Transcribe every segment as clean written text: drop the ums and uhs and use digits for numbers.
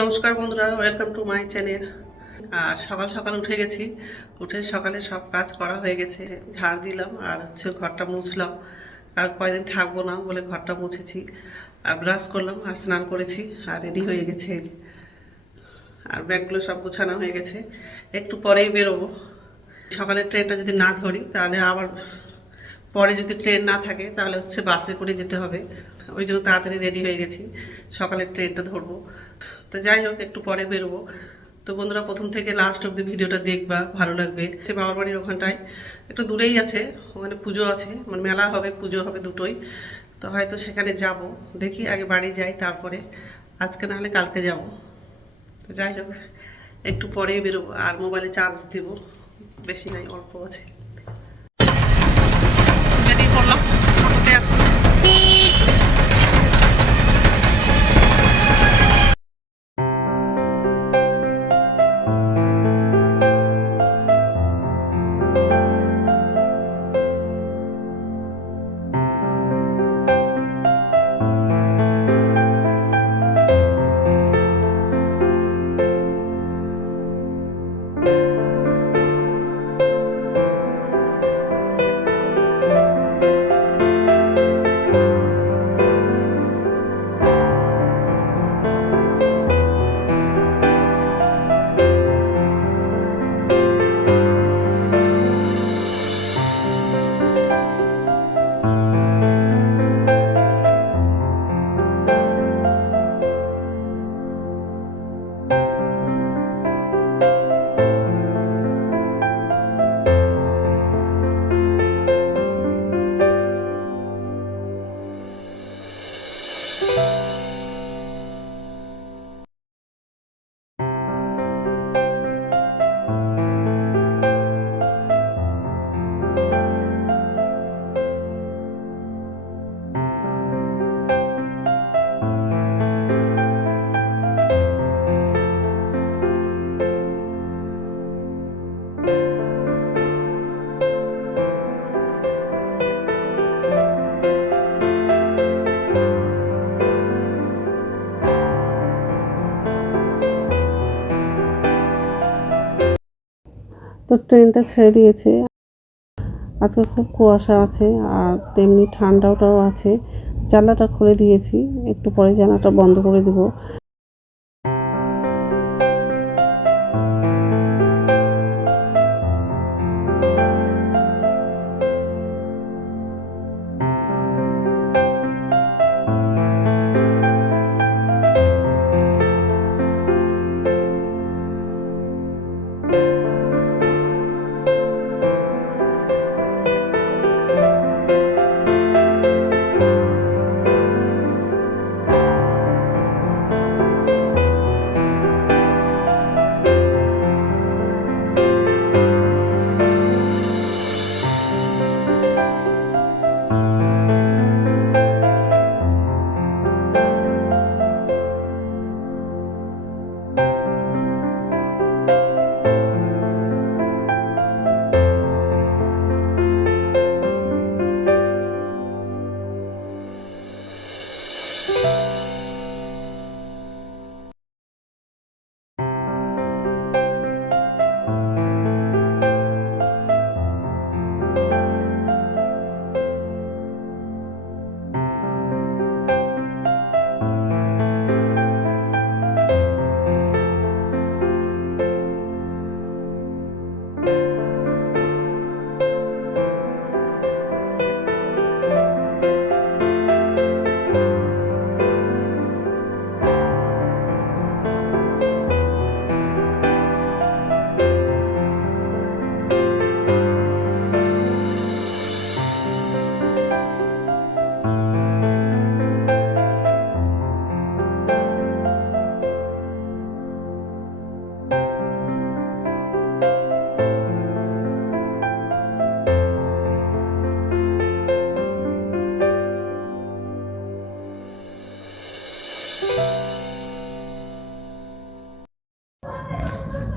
নমস্কার বন্ধুরা, welcome to my channel. আর সকাল সকাল উঠে গেছি, উঠে সকালে সব কাজ করা হয়ে গেছে। ঝাড় দিলাম আর ঘরটা মুছলাম, আর কয়দিন থাকবো না বলে ঘরটা মুছেছি। আর ব্রাশ করলাম আর স্নান করেছি আর রেডি হয়ে গেছে এই যে। আর ব্যাগগুলো সব গোছানো হয়ে গেছে, একটু পরেই বেরোবো। সকালের ট্রেনটা যদি না ধরি তাহলে আবার পরে যদি ট্রেন না থাকে তাহলে বাসে করে যেতে হবে। ওই জন্য তাড়াতাড়ি রেডি হয়ে গেছি, সকালের ট্রেনটা ধরবো। তো যাই হোক, একটু পরে বেরোবো। তো বন্ধুরা, প্রথম থেকে লাস্ট অব্দি ভিডিওটা দেখবা, ভালো লাগবে। সে বাবার বাড়ির ওখানটায় একটু দূরেই আছে, ওখানে পুজো আছে, মানে মেলা হবে, পুজো হবে দুটোই। তো হয়তো সেখানে যাব, দেখি আগে বাড়ি যাই, তারপরে আজকে না হলে কালকে যাব। তো যাই হোক, একটু পরেই বেরোবো। আর মোবাইলে চার্জ দেবো, বেশি নাই, অল্প আছে। বেরিয়ে পড়লাম, অটোতে আছি। তো ট্রেনটা ছেড়ে দিয়েছে। আজকে খুব কুয়াশা আছে, আর তেমনি ঠান্ডাটাও আছে। জানলাটা খুলে দিয়েছি, একটু পরে জানলাটা বন্ধ করে দিব।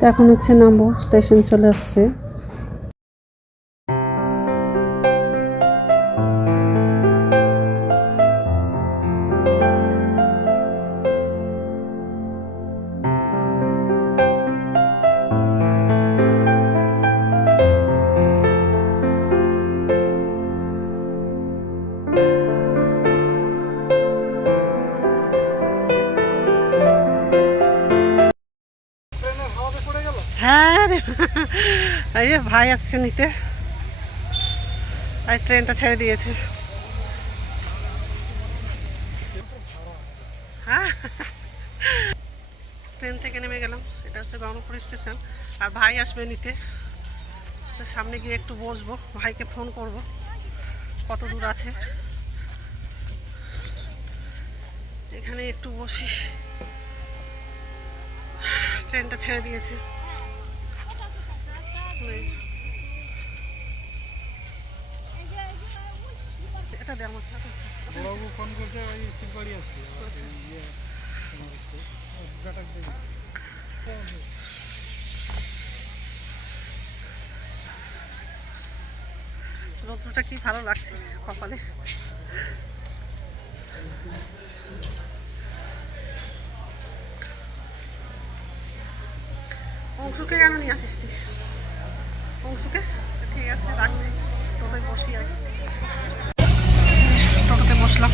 তো এখন নামবো, স্টেশন চলে আসছে। হ্যাঁ রে, এই যে ভাই আসছে নিতে, আর ট্রেনটা ছেড়ে দিয়েছে। হ্যাঁ, ট্রেন থেকে নেমে গেলাম। এটা হচ্ছে গঙ্গাপুর স্টেশন, আর ভাই আসবে নিতে। তো সামনে গিয়ে একটু বসবো, ভাইকে ফোন করব কত দূর আছে। এখানে একটু বসি, ট্রেনটা ছেড়ে দিয়েছে। এটা দে আমার ফোন করছে, ওই শিলবাড়ি আসবে। রোদ্রটা কি ভালো লাগছে কপালে। অংশুকে কেন নিয়ে আসিস তুই? অংশুকে ঠিক আছে, রাখছি, টোটোয় বসি আর কি। টোটোতে বসলাম।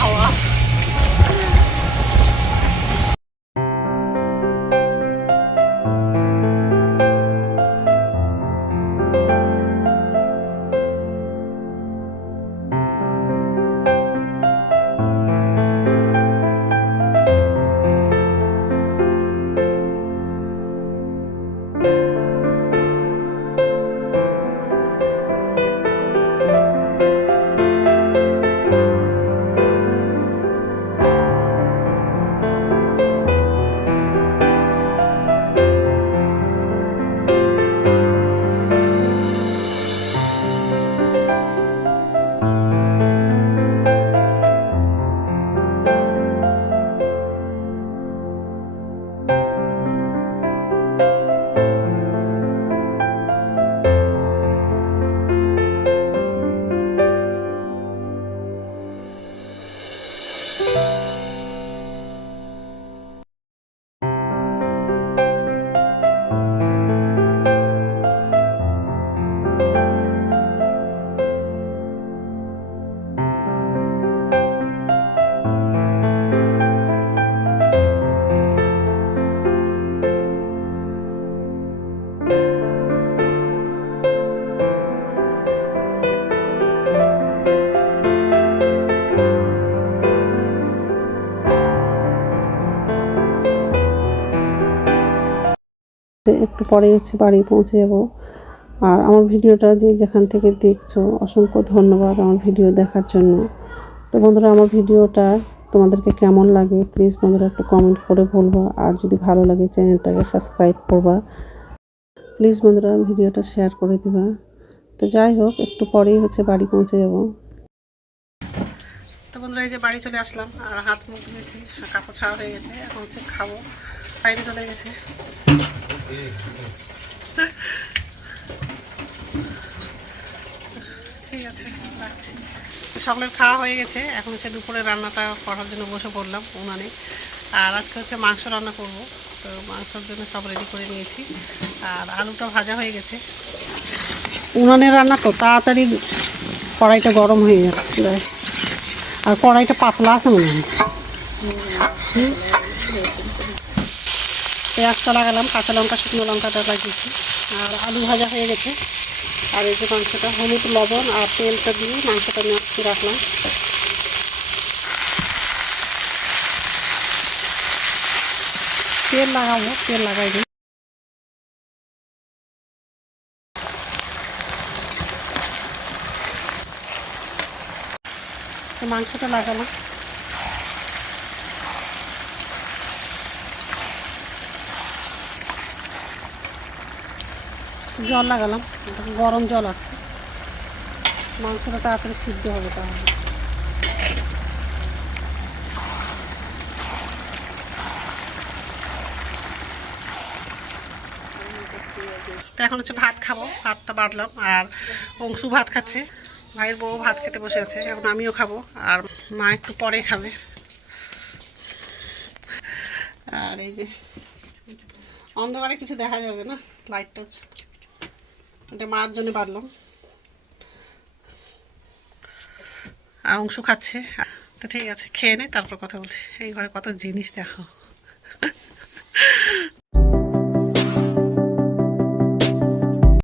হাওয়া একটু পরেই হচ্ছে বাড়ি পৌঁছে যাব। আর আমার ভিডিওটা যে যেখান থেকে দেখছো অসংখ্য ধন্যবাদ আমার ভিডিও দেখার জন্য। তো বন্ধুরা, আমার ভিডিওটা তোমাদেরকে কেমন লাগে প্লিজ বন্ধুরা একটু কমেন্ট করে বলবা, আর যদি ভালো লাগে চ্যানেলটাকে সাবস্ক্রাইব করবা প্লিজ বন্ধুরা, ভিডিওটা শেয়ার করে দিবা। তো যাই হোক, একটু পরেই হচ্ছে বাড়ি পৌঁছে যাব। তো বন্ধুরা, এই যে বাড়ি চলে আসলাম, আর হাত মুখ ধুয়েছি, কাপড় ছাড়া হয়ে গেছে, এখন হচ্ছে খাবো। বাইরে চলে গেছে। ঠিক আছে, রাখছি। সকালের খাওয়া হয়ে গেছে, এখন হচ্ছে দুপুরে রান্নাটা করার জন্য বসে পড়লাম উনানে। আর আজকে হচ্ছে মাংস রান্না করব, তো মাংসের জন্য সব রেডি করে নিয়েছি। আর আলুটা ভাজা হয়ে গেছে। উনানের রান্না তো তাড়াতাড়ি কড়াইটা গরম হয়ে যাচ্ছে, আর কড়াইটা পাতলা আছে মনে হয়। পেঁয়াজটা লাগালাম, কাঁচা লঙ্কা শুকনো লঙ্কাটা লাগিয়েছি। আর আলু ভাজা হয়ে গেছে। আর এই যে মাংসটা, হলুদ লবণ আর তেলটা দিয়ে মাংসটা মাখিয়ে রাখলাম। তেল লাগাবো, তেল লাগাই দিই। মাংসটা লাগালাম, জল লাগালাম, গরম জল আছে, মাংসটা তাড়াতাড়ি সিদ্ধ হবে তাহলে। তো এখন হচ্ছে ভাত খাবো, ভাতটা বাড়লাম। আর অংশু ভাত খাচ্ছে, ভাইয়ের বউ ভাত খেতে বসে আছে, এখন আমিও খাবো, আর মা একটু পরে খাবে। আর এই যে অন্ধকারে কিছু দেখা যাবে না, লাইটটা হচ্ছে, এটা মার জন্য বাড়লাম। আর অংশ খাচ্ছে। তো ঠিক আছে, খেয়ে নে, তারপর কথা বলছি। এই ঘরে কত জিনিস দেখো।